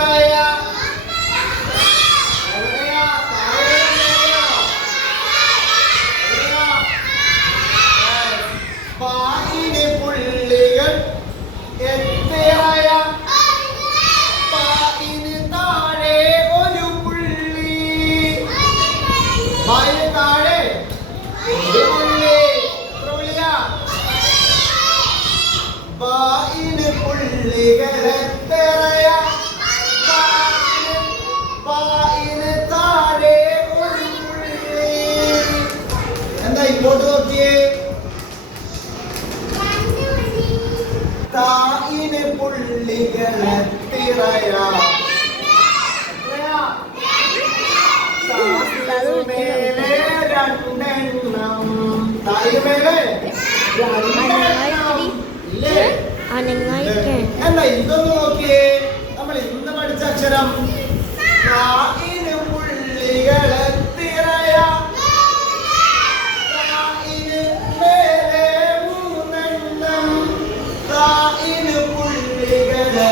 എവിടെയാ? പായിന് പുള്ളികൾ എത്തിറയ പായിന് താഴെ ഒരു പുള്ളി പായിന് താഴെ ഒരു പുള്ളി എത്ര പുള്ളിയാ പായിന് പുള്ളികളെത്തിറയ പായിന് പായിന് താഴെ ഒരു പുള്ളി എന്താ ഇങ്ങോട്ട് നോക്കിയേ? തായിന് പുള്ളികളെത്തിറയ. മേലെ രണ്ടെണ്ണം അല്ല ഇതൊന്ന് നോക്കിയേ. നമ്മൾ ഇന്ന് പഠിച്ച അക്ഷരം മേലെ മൂന്നെണ്ണം പുള്ളികളെ